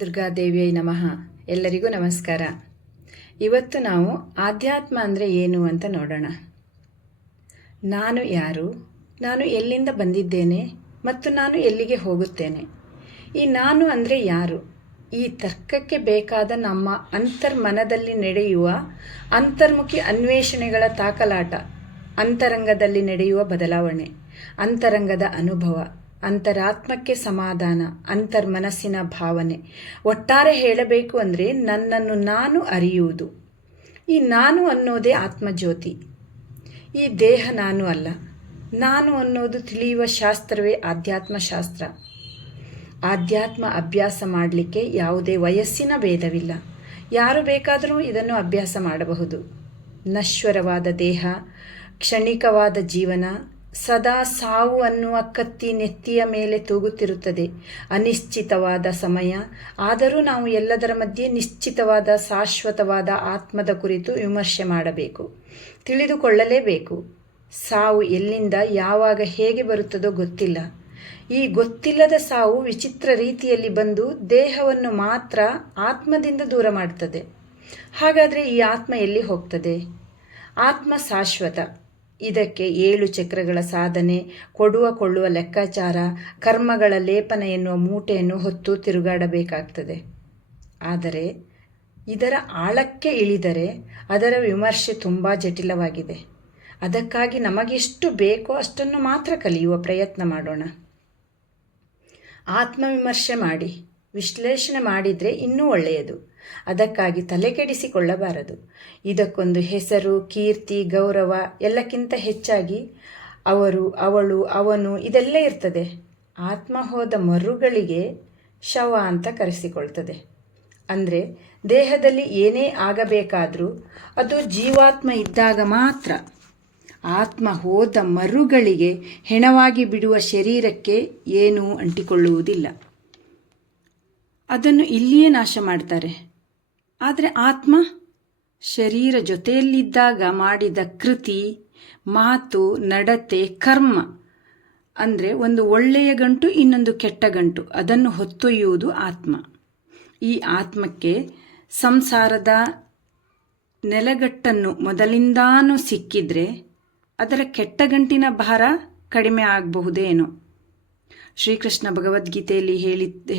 ದುರ್ಗಾದೇವಿಯೈ ನಮಃ. ಎಲ್ಲರಿಗೂ ನಮಸ್ಕಾರ. ಇವತ್ತು ನಾವು ಆಧ್ಯಾತ್ಮ ಅಂದರೆ ಏನು ಅಂತ ನೋಡೋಣ. ನಾನು ಯಾರು, ನಾನು ಎಲ್ಲಿಂದ ಬಂದಿದ್ದೇನೆ ಮತ್ತು ನಾನು ಎಲ್ಲಿಗೆ ಹೋಗುತ್ತೇನೆ. ಈ ನಾನು ಅಂದರೆ ಯಾರು? ಈ ತರ್ಕಕ್ಕೆ ಬೇಕಾದ ನಮ್ಮ ಅಂತರ್ಮನದಲ್ಲಿ ನಡೆಯುವ ಅಂತರ್ಮುಖಿ ಅನ್ವೇಷಣೆಗಳ ತಾಕಲಾಟ, ಅಂತರಂಗದಲ್ಲಿ ನಡೆಯುವ ಬದಲಾವಣೆ, ಅಂತರಂಗದ ಅನುಭವ, ಅಂತರಾತ್ಮಕ್ಕೆ ಸಮಾಧಾನ, ಅಂತರ್ಮನಸ್ಸಿನ ಭಾವನೆ. ಒಟ್ಟಾರೆ ಹೇಳಬೇಕು ಅಂದರೆ ನನ್ನನ್ನು ನಾನು ಅರಿಯುವುದು. ಈ ನಾನು ಅನ್ನೋದೇ ಆತ್ಮಜ್ಯೋತಿ. ಈ ದೇಹ ನಾನು ಅಲ್ಲ. ನಾನು ಅನ್ನೋದು ತಿಳಿಯುವ ಶಾಸ್ತ್ರವೇ ಆಧ್ಯಾತ್ಮ ಶಾಸ್ತ್ರ. ಆಧ್ಯಾತ್ಮ ಅಭ್ಯಾಸ ಮಾಡಲಿಕ್ಕೆ ಯಾವುದೇ ವಯಸ್ಸಿನ ಭೇದವಿಲ್ಲ. ಯಾರು ಬೇಕಾದರೂ ಇದನ್ನು ಅಭ್ಯಾಸ ಮಾಡಬಹುದು. ನಶ್ವರವಾದ ದೇಹ, ಕ್ಷಣಿಕವಾದ ಜೀವನ, ಸದಾ ಸಾವು ಅನ್ನುವ ಕತ್ತಿ ನೆತ್ತಿಯ ಮೇಲೆ ತೂಗುತ್ತಿರುತ್ತದೆ. ಅನಿಶ್ಚಿತವಾದ ಸಮಯ. ಆದರೂ ನಾವು ಎಲ್ಲದರ ಮಧ್ಯೆ ನಿಶ್ಚಿತವಾದ ಶಾಶ್ವತವಾದ ಆತ್ಮದ ಕುರಿತು ವಿಮರ್ಶೆ ಮಾಡಬೇಕು, ತಿಳಿದುಕೊಳ್ಳಲೇಬೇಕು. ಸಾವು ಎಲ್ಲಿಂದ, ಯಾವಾಗ, ಹೇಗೆ ಬರುತ್ತದೋ ಗೊತ್ತಿಲ್ಲ. ಈ ಗೊತ್ತಿಲ್ಲದ ಸಾವು ವಿಚಿತ್ರ ರೀತಿಯಲ್ಲಿ ಬಂದು ದೇಹವನ್ನು ಮಾತ್ರ ಆತ್ಮದಿಂದ ದೂರ ಮಾಡ್ತದೆ. ಹಾಗಾದರೆ ಈ ಆತ್ಮ ಎಲ್ಲಿ ಹೋಗ್ತದೆ? ಆತ್ಮ ಶಾಶ್ವತ. ಇದಕ್ಕೆ 7 ಚಕ್ರಗಳ ಸಾಧನೆ, ಕೊಡುವ ಕೊಳ್ಳುವ ಲೆಕ್ಕಾಚಾರ, ಕರ್ಮಗಳ ಲೇಪನ ಎನ್ನುವ ಮೂಟೆಯನ್ನು ಹೊತ್ತು ತಿರುಗಾಡಬೇಕಾಗ್ತದೆ. ಆದರೆ ಇದರ ಆಳಕ್ಕೆ ಇಳಿದರೆ ಅದರ ವಿಮರ್ಶೆ ತುಂಬ ಜಟಿಲವಾಗಿದೆ. ಅದಕ್ಕಾಗಿ ನಮಗೆಷ್ಟು ಬೇಕೋ ಅಷ್ಟನ್ನು ಮಾತ್ರ ಕಲಿಯುವ ಪ್ರಯತ್ನ ಮಾಡೋಣ. ಆತ್ಮವಿಮರ್ಶೆ ಮಾಡಿ ವಿಶ್ಲೇಷಣೆ ಮಾಡಿದರೆ ಇನ್ನೂ ಒಳ್ಳೆಯದು. ಅದಕ್ಕಾಗಿ ತಲೆಕೆಡಿಸಿಕೊಳ್ಳಬಾರದು. ಇದಕ್ಕೊಂದು ಹೆಸರು, ಕೀರ್ತಿ, ಗೌರವ, ಎಲ್ಲಕ್ಕಿಂತ ಹೆಚ್ಚಾಗಿ ಅವರು, ಅವಳು, ಅವನು ಇದೆಲ್ಲ ಇರ್ತದೆ. ಆತ್ಮ ಹೋದ ಮರುಗಳಿಗೆ ಶವ ಅಂತ ಕರೆಸಿಕೊಳ್ತದೆ. ಅಂದರೆ ದೇಹದಲ್ಲಿ ಏನೇ ಆಗಬೇಕಾದರೂ ಅದು ಜೀವಾತ್ಮ ಇದ್ದಾಗ ಮಾತ್ರ. ಆತ್ಮ ಹೋದ ಮರುಗಳಿಗೆ ಹೆಣವಾಗಿ ಬಿಡುವ ಶರೀರಕ್ಕೆ ಏನೂ ಅಂಟಿಕೊಳ್ಳುವುದಿಲ್ಲ. ಅದನ್ನು ಇಲ್ಲಿಯೇ ನಾಶ ಮಾಡ್ತಾರೆ. ಆದರೆ ಆತ್ಮ ಶರೀರ ಜೊತೆಯಲ್ಲಿದ್ದಾಗ ಮಾಡಿದ ಕೃತಿ, ಮಾತು, ನಡತೆ, ಕರ್ಮ ಅಂದರೆ ಒಂದು ಒಳ್ಳೆಯ ಗಂಟು, ಇನ್ನೊಂದು ಕೆಟ್ಟ ಗಂಟು, ಅದನ್ನು ಹೊತ್ತೊಯ್ಯುವುದು ಆತ್ಮ. ಈ ಆತ್ಮಕ್ಕೆ ಸಂಸಾರದ ನೆಲಗಟ್ಟನ್ನು ಮೊದಲಿಂದಾನೂ ಸಿಕ್ಕಿದ್ರೆ ಅದರ ಕೆಟ್ಟ ಗಂಟಿನ ಭಾರ ಕಡಿಮೆ ಆಗಬಹುದೇನೋ. ಶ್ರೀಕೃಷ್ಣ ಭಗವದ್ಗೀತೆಯಲ್ಲಿ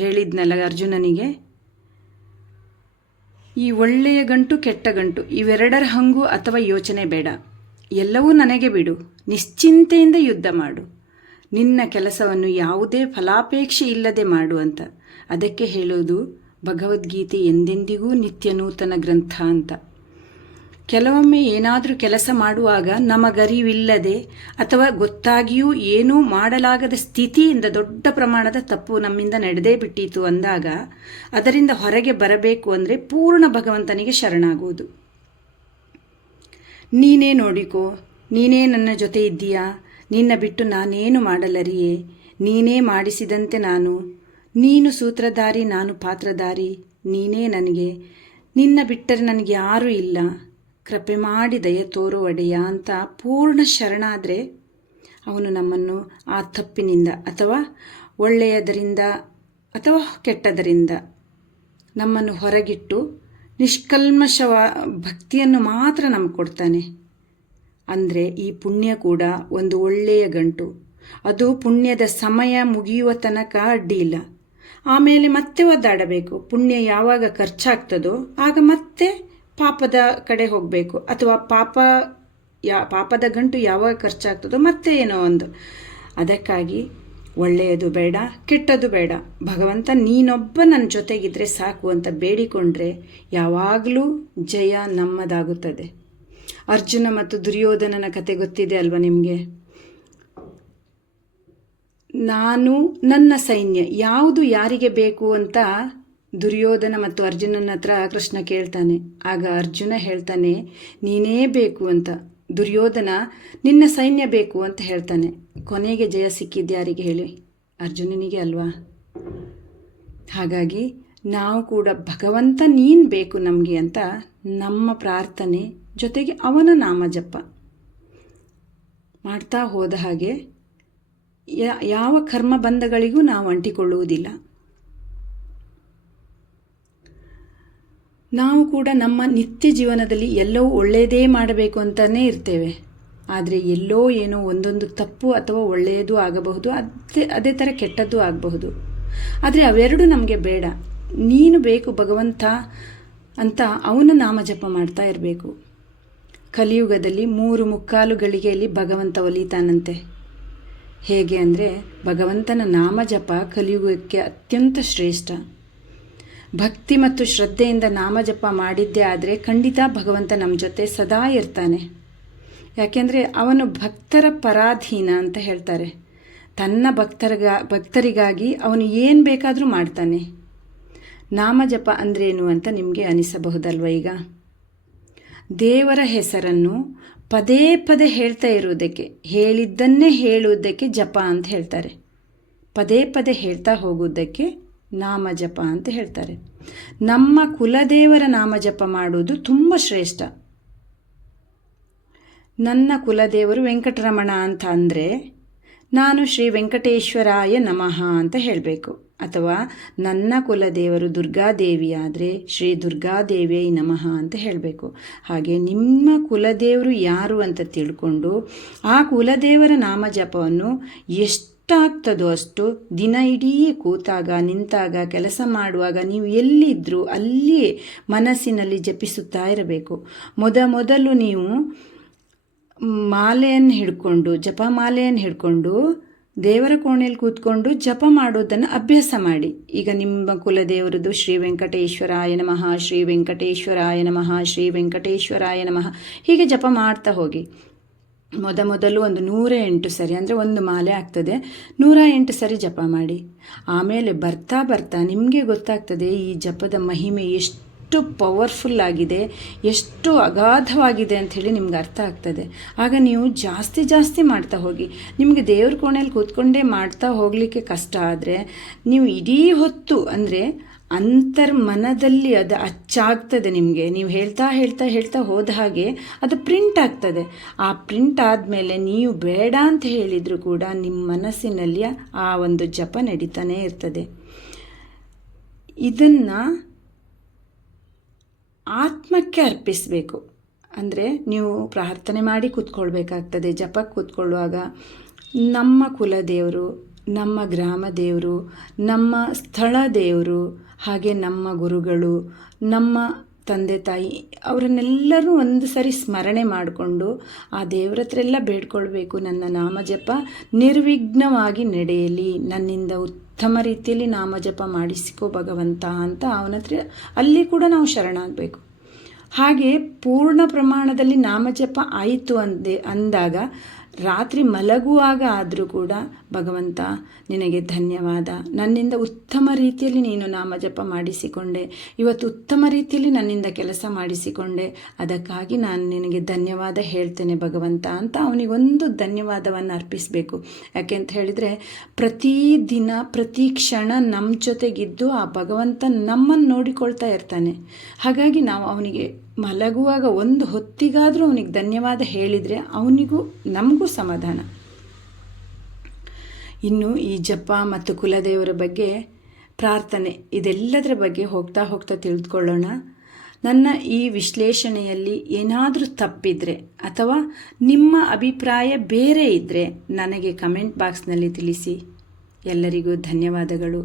ಹೇಳಿದ್ನಲ್ಲ ಅರ್ಜುನನಿಗೆ, ಈ ಒಳ್ಳೆಯ ಗಂಟು ಕೆಟ್ಟ ಗಂಟು ಇವೆರಡರ ಹಂಗು ಅಥವಾ ಯೋಚನೆ ಬೇಡ, ಎಲ್ಲವೂ ನನಗೆ ಬಿಡು, ನಿಶ್ಚಿಂತೆಯಿಂದ ಯುದ್ಧ ಮಾಡು, ನಿನ್ನ ಕೆಲಸವನ್ನು ಯಾವುದೇ ಫಲಾಪೇಕ್ಷೆ ಇಲ್ಲದೆ ಮಾಡು ಅಂತ. ಅದಕ್ಕೆ ಹೇಳೋದು ಭಗವದ್ಗೀತೆ ಎಂದೆಂದಿಗೂ ನಿತ್ಯ ನೂತನ ಗ್ರಂಥ ಅಂತ. ಕೆಲವೊಮ್ಮೆ ಏನಾದರೂ ಕೆಲಸ ಮಾಡುವಾಗ ನಮಗರಿವಿಲ್ಲದೆ ಅಥವಾ ಗೊತ್ತಾಗಿಯೂ ಏನೂ ಮಾಡಲಾಗದ ಸ್ಥಿತಿಯಿಂದ ದೊಡ್ಡ ಪ್ರಮಾಣದ ತಪ್ಪು ನಮ್ಮಿಂದ ನಡೆದೇ ಬಿಟ್ಟಿತು ಅಂದಾಗ ಅದರಿಂದ ಹೊರಗೆ ಬರಬೇಕು ಅಂದರೆ ಪೂರ್ಣ ಭಗವಂತನಿಗೆ ಶರಣಾಗುವುದು. ನೀನೇ ನೋಡಿಕೋ, ನೀನೇ ನನ್ನ ಜೊತೆ ಇದ್ದೀಯಾ, ನಿನ್ನ ಬಿಟ್ಟು ನಾನೇನು ಮಾಡಲರಿಯೇ, ನೀನೇ ಮಾಡಿಸಿದಂತೆ ನಾನು, ನೀನು ಸೂತ್ರಧಾರಿ ನಾನು ಪಾತ್ರಧಾರಿ, ನೀನೇ ನನಗೆ, ನಿನ್ನ ಬಿಟ್ಟರೆ ನನಗೆ ಯಾರೂ ಇಲ್ಲ, ಕೃಪೆ ಮಾಡಿ ದಯ ತೋರು ಒಡೆಯ ಅಂತ ಪೂರ್ಣ ಶರಣಾದರೆ ಅವನು ನಮ್ಮನ್ನು ಆ ತಪ್ಪಿನಿಂದ ಅಥವಾ ಒಳ್ಳೆಯದರಿಂದ ಅಥವಾ ಕೆಟ್ಟದರಿಂದ ನಮ್ಮನ್ನು ಹೊರಗಿಟ್ಟು ನಿಷ್ಕಲ್ಮಶ ಭಕ್ತಿಯನ್ನು ಮಾತ್ರ ನಮಗೆ ಕೊಡ್ತಾನೆ. ಅಂದರೆ ಈ ಪುಣ್ಯ ಕೂಡ ಒಂದು ಒಳ್ಳೆಯ ಗಂಟು. ಅದು ಪುಣ್ಯದ ಸಮಯ ಮುಗಿಯುವ ತನಕ ಅಡ್ಡಿ ಇಲ್ಲ. ಆಮೇಲೆ ಮತ್ತೆ ಒದ್ದಾಡಬೇಕು. ಪುಣ್ಯ ಯಾವಾಗ ಖರ್ಚಾಗ್ತದೋ ಆಗ ಮತ್ತೆ ಪಾಪದ ಕಡೆ ಹೋಗಬೇಕು. ಅಥವಾ ಪಾಪದ ಗಂಟು ಯಾವಾಗ ಖರ್ಚಾಗ್ತದೋ ಮತ್ತೆ ಏನೋ ಒಂದು. ಅದಕ್ಕಾಗಿ ಒಳ್ಳೆಯದು ಬೇಡ, ಕೆಟ್ಟದ್ದು ಬೇಡ, ಭಗವಂತ ನೀನೊಬ್ಬ ನನ್ನ ಜೊತೆಗಿದ್ರೆ ಸಾಕು ಅಂತ ಬೇಡಿಕೊಂಡ್ರೆ ಯಾವಾಗಲೂ ಜಯ ನಮ್ಮದಾಗುತ್ತದೆ. ಅರ್ಜುನ ಮತ್ತು ದುರ್ಯೋಧನನ ಕತೆ ಗೊತ್ತಿದೆ ಅಲ್ವಾ ನಿಮಗೆ? ನಾನು, ನನ್ನ ಸೈನ್ಯ ಯಾವುದು ಯಾರಿಗೆ ಬೇಕು ಅಂತ ದುರ್ಯೋಧನ ಮತ್ತು ಅರ್ಜುನನ ಹತ್ರ ಕೃಷ್ಣ ಕೇಳ್ತಾನೆ. ಆಗ ಅರ್ಜುನ ಹೇಳ್ತಾನೆ ನೀನೇ ಬೇಕು ಅಂತ. ದುರ್ಯೋಧನ ನಿನ್ನ ಸೈನ್ಯ ಬೇಕು ಅಂತ ಹೇಳ್ತಾನೆ. ಕೊನೆಗೆ ಜಯ ಸಿಕ್ಕಿದ್ದು ಯಾರಿಗೆ ಹೇಳಿ? ಅರ್ಜುನನಿಗೆ ಅಲ್ವಾ? ಹಾಗಾಗಿ ನಾವು ಕೂಡ ಭಗವಂತ ನೀನು ಬೇಕು ನಮಗೆ ಅಂತ ನಮ್ಮ ಪ್ರಾರ್ಥನೆ ಜೊತೆಗೆ ಅವನ ನಾಮ ಜಪ ಮಾಡ್ತಾ ಹೋದ ಹಾಗೆ ಯಾವ ಕರ್ಮಬಂಧಗಳಿಗೂ ನಾವು ಅಂಟಿಕೊಳ್ಳುವುದಿಲ್ಲ. ನಾವು ಕೂಡ ನಮ್ಮ ನಿತ್ಯ ಜೀವನದಲ್ಲಿ ಎಲ್ಲವೂ ಒಳ್ಳೆಯದೇ ಮಾಡಬೇಕು ಅಂತಲೇ ಇರ್ತೇವೆ. ಆದರೆ ಎಲ್ಲೋ ಏನೋ ಒಂದೊಂದು ತಪ್ಪು ಅಥವಾ ಒಳ್ಳೆಯದು ಆಗಬಹುದು, ಅದೇ ಥರ ಕೆಟ್ಟದ್ದು ಆಗಬಹುದು. ಆದರೆ ಅವೆರಡೂ ನಮಗೆ ಬೇಡ. ನೀನು ಬೇಕು ಭಗವಂತ ಅಂತ ಅವನ ನಾಮ ಜಪ ಮಾಡ್ತಾ ಇರಬೇಕು. ಕಲಿಯುಗದಲ್ಲಿ 3 ಗಳಿಗೆಯಲ್ಲಿ ಭಗವಂತ ಒಲಿತಾನಂತೆ. ಹೇಗೆ ಅಂದರೆ, ಭಗವಂತನ ನಾಮ ಜಪ ಕಲಿಯುಗಕ್ಕೆ ಅತ್ಯಂತ ಶ್ರೇಷ್ಠ. ಭಕ್ತಿ ಮತ್ತು ಶ್ರದ್ಧೆಯಿಂದ ನಾಮ ಜಪ ಮಾಡಿದ್ದೇ ಆದರೆ ಖಂಡಿತ ಭಗವಂತ ನಮ್ಮ ಜೊತೆ ಸದಾ ಇರ್ತಾನೆ. ಯಾಕೆಂದರೆ ಅವನು ಭಕ್ತರ ಪರಾಧೀನ ಅಂತ ಹೇಳ್ತಾರೆ. ತನ್ನ ಭಕ್ತರಿಗಾಗಿ ಅವನು ಏನು ಬೇಕಾದರೂ ಮಾಡ್ತಾನೆ. ನಾಮ ಜಪ ಅಂದ್ರೇನು ಅಂತ ನಿಮಗೆ ಅನಿಸಬಹುದಲ್ವ? ಈಗ ದೇವರ ಹೆಸರನ್ನು ಪದೇ ಪದೇ ಹೇಳ್ತಾ ಇರುವುದಕ್ಕೆ, ಹೇಳಿದ್ದನ್ನೇ ಹೇಳುವುದಕ್ಕೆ ಜಪ ಅಂತ ಹೇಳ್ತಾರೆ. ಪದೇ ಪದೇ ಹೇಳ್ತಾ ಹೋಗುವುದಕ್ಕೆ ನಾಮ ಜಪ ಅಂತ ಹೇಳ್ತಾರೆ. ನಮ್ಮ ಕುಲದೇವರ ನಾಮ ಜಪ ಮಾಡುವುದು ತುಂಬ ಶ್ರೇಷ್ಠ. ನನ್ನ ಕುಲದೇವರು ವೆಂಕಟರಮಣ ಅಂತ ಅಂದರೆ ನಾನು ಶ್ರೀ ವೆಂಕಟೇಶ್ವರಾಯ ನಮಃ ಅಂತ ಹೇಳಬೇಕು. ಅಥವಾ ನನ್ನ ಕುಲದೇವರು ದುರ್ಗಾದೇವಿ ಆದರೆ ಶ್ರೀ ದುರ್ಗಾದೇವಿಯೈ ನಮಃ ಅಂತ ಹೇಳಬೇಕು. ಹಾಗೆ ನಿಮ್ಮ ಕುಲದೇವರು ಯಾರು ಅಂತ ತಿಳ್ಕೊಂಡು ಆ ಕುಲದೇವರ ನಾಮ ಜಪವನ್ನು ಎಷ್ಟಾಗ್ತದೋ ಅಷ್ಟು ದಿನ ಇಡೀ ಕೂತಾಗ, ನಿಂತಾಗ, ಕೆಲಸ ಮಾಡುವಾಗ ನೀವು ಎಲ್ಲಿದ್ದರೂ ಅಲ್ಲಿಯೇ ಮನಸ್ಸಿನಲ್ಲಿ ಜಪಿಸುತ್ತಾ ಇರಬೇಕು. ಮೊದಲು ನೀವು ಮಾಲೆಯನ್ನು ಹಿಡ್ಕೊಂಡು, ಜಪಮಾಲೆಯನ್ನು ಹಿಡ್ಕೊಂಡು ದೇವರ ಕೋಣೆಯಲ್ಲಿ ಕೂತ್ಕೊಂಡು ಜಪ ಮಾಡೋದನ್ನು ಅಭ್ಯಾಸ ಮಾಡಿ. ಈಗ ನಿಮ್ಮ ಕುಲದೇವರದು ಶ್ರೀ ವೆಂಕಟೇಶ್ವರಾಯ ನಮಃ, ಶ್ರೀ ವೆಂಕಟೇಶ್ವರಾಯ ನಮಃ, ಶ್ರೀ ವೆಂಕಟೇಶ್ವರಾಯ ನಮಃ, ಹೀಗೆ ಜಪ ಮಾಡ್ತಾ ಹೋಗಿ. ಮೊದಲು ಒಂದು 108 ಸರಿ, ಅಂದರೆ ಒಂದು ಮಾಲೆ ಆಗ್ತದೆ, 108 ಸರಿ ಜಪ ಮಾಡಿ. ಆಮೇಲೆ ಬರ್ತಾ ನಿಮಗೆ ಗೊತ್ತಾಗ್ತದೆ ಈ ಜಪದ ಮಹಿಮೆ ಎಷ್ಟು ಪವರ್ಫುಲ್ ಆಗಿದೆ, ಎಷ್ಟು ಅಗಾಧವಾಗಿದೆ ಅಂಥೇಳಿ ನಿಮ್ಗೆ ಅರ್ಥ ಆಗ್ತದೆ. ಆಗ ನೀವು ಜಾಸ್ತಿ ಮಾಡ್ತಾ ಹೋಗಿ. ನಿಮಗೆ ದೇವ್ರ ಕೋಣೆಯಲ್ಲಿ ಕೂತ್ಕೊಂಡೇ ಮಾಡ್ತಾ ಹೋಗಲಿಕ್ಕೆ ಕಷ್ಟ ಆದರೆ ನೀವು ಇಡೀ ಹೊತ್ತು, ಅಂದರೆ ಅಂತರ್ಮನದಲ್ಲಿ ಅದು ಅಚ್ಚಾಗ್ತದೆ ನಿಮಗೆ. ನೀವು ಹೇಳ್ತಾ ಹೋದ ಹಾಗೆ ಅದು ಪ್ರಿಂಟ್ ಆಗ್ತದೆ. ಆ ಪ್ರಿಂಟ್ ಆದಮೇಲೆ ನೀವು ಬೇಡ ಅಂತ ಹೇಳಿದರೂ ಕೂಡ ನಿಮ್ಮ ಮನಸ್ಸಿನಲ್ಲಿ ಆ ಒಂದು ಜಪ ನಡೀತಾನೇ ಇರ್ತದೆ. ಇದನ್ನು ಆತ್ಮಕ್ಕೆ ಅರ್ಪಿಸಬೇಕು. ಅಂದರೆ ನೀವು ಪ್ರಾರ್ಥನೆ ಮಾಡಿ ಕೂತ್ಕೊಳ್ಬೇಕಾಗ್ತದೆ. ಜಪಕ್ಕೆ ಕೂತ್ಕೊಳ್ಳುವಾಗ ನಮ್ಮ ಕುಲದೇವರು, ನಮ್ಮ ಗ್ರಾಮ ದೇವರು, ನಮ್ಮ ಸ್ಥಳ ದೇವರು, ಹಾಗೆ ನಮ್ಮ ಗುರುಗಳು, ನಮ್ಮ ತಂದೆ ತಾಯಿ, ಅವರನ್ನೆಲ್ಲರೂ ಒಂದು ಸರಿ ಸ್ಮರಣೆ ಮಾಡಿಕೊಂಡು ಆ ದೇವ್ರ ಹತ್ರ ಎಲ್ಲ ಬೇಡ್ಕೊಳ್ಬೇಕು. ನನ್ನ ನಾಮಜಪ ನಿರ್ವಿಘ್ನವಾಗಿ ನಡೆಯಲಿ, ನನ್ನಿಂದ ಉತ್ತಮ ರೀತಿಯಲ್ಲಿ ನಾಮಜಪ ಮಾಡಿಸಿಕೋ ಭಗವಂತ ಅಂತ ಅವನ ಹತ್ರ ಅಲ್ಲಿ ಕೂಡ ನಾವು ಶರಣಾಗಬೇಕು. ಹಾಗೆ ಪೂರ್ಣ ಪ್ರಮಾಣದಲ್ಲಿ ನಾಮಜಪ ಆಯಿತು ಅಂದಾಗ ರಾತ್ರಿ ಮಲಗುವಾಗ ಆದರೂ ಕೂಡ ಭಗವಂತ ನಿನಗೆ ಧನ್ಯವಾದ, ನನ್ನಿಂದ ಉತ್ತಮ ರೀತಿಯಲ್ಲಿ ನೀನು ನಾಮಜಪ ಮಾಡಿಸಿಕೊಂಡೆ, ಇವತ್ತು ಉತ್ತಮ ರೀತಿಯಲ್ಲಿ ನನ್ನಿಂದ ಕೆಲಸ ಮಾಡಿಸಿಕೊಂಡೆ, ಅದಕ್ಕಾಗಿ ನಾನು ನಿನಗೆ ಧನ್ಯವಾದ ಹೇಳ್ತೇನೆ ಭಗವಂತ ಅಂತ ಅವನಿಗೊಂದು ಧನ್ಯವಾದವನ್ನು ಅರ್ಪಿಸಬೇಕು. ಯಾಕೆಂತ ಹೇಳಿದರೆ ಪ್ರತಿದಿನ ಪ್ರತಿ ಕ್ಷಣ ನಮ್ಮ ಜೊತೆಗಿದ್ದು ಆ ಭಗವಂತ ನಮ್ಮನ್ನು ನೋಡಿಕೊಳ್ತಾ ಇರ್ತಾನೆ. ಹಾಗಾಗಿ ನಾವು ಅವನಿಗೆ ಮಲಗುವಾಗ ಒಂದು ಹೊತ್ತಿಗಾದರೂ ಅವನಿಗೆ ಧನ್ಯವಾದ ಹೇಳಿದರೆ ಅವನಿಗೂ ನಮಗೂ ಸಮಾಧಾನ. ಇನ್ನು ಈ ಜಪ ಮತ್ತು ಕುಲದೇವರ ಬಗ್ಗೆ, ಪ್ರಾರ್ಥನೆ, ಇದೆಲ್ಲದರ ಬಗ್ಗೆ ಹೋಗ್ತಾ ತಿಳಿದುಕೊಳ್ಳೋಣ. ನನ್ನ ಈ ವಿಶ್ಲೇಷಣೆಯಲ್ಲಿ ಏನಾದರೂ ತಪ್ಪಿದರೆ ಅಥವಾ ನಿಮ್ಮ ಅಭಿಪ್ರಾಯ ಬೇರೆ ಇದ್ದರೆ ನನಗೆ ಕಮೆಂಟ್ ಬಾಕ್ಸ್ನಲ್ಲಿ ತಿಳಿಸಿ. ಎಲ್ಲರಿಗೂ ಧನ್ಯವಾದಗಳು.